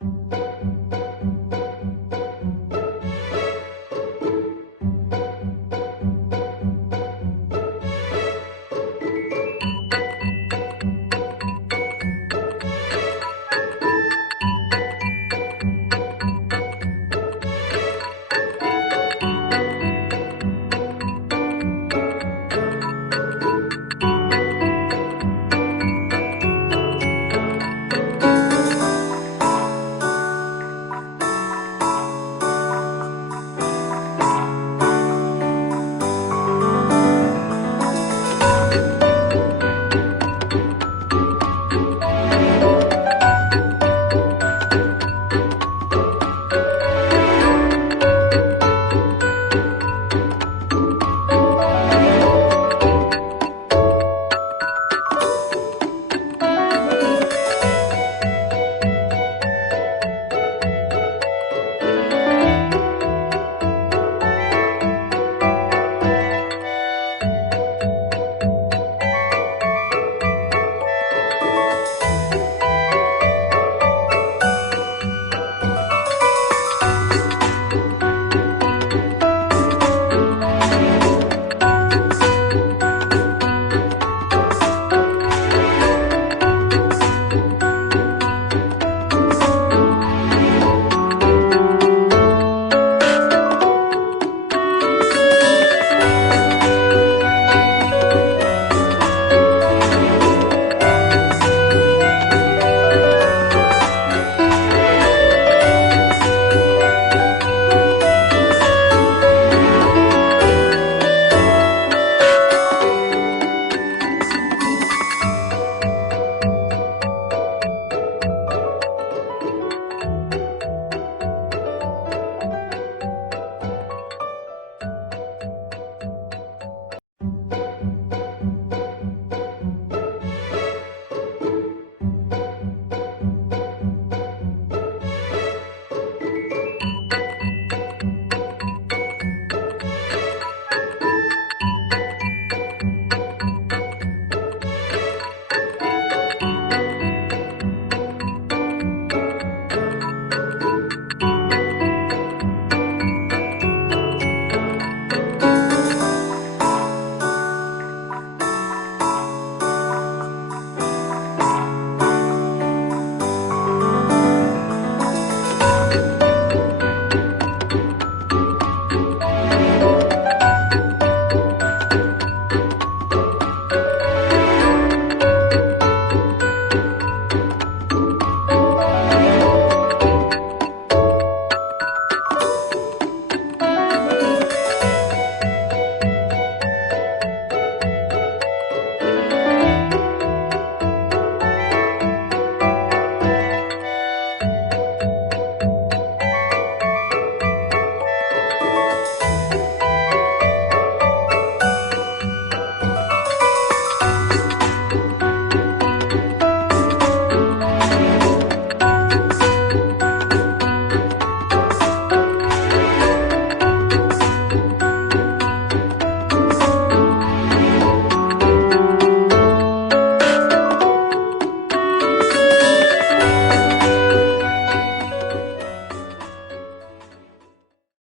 Música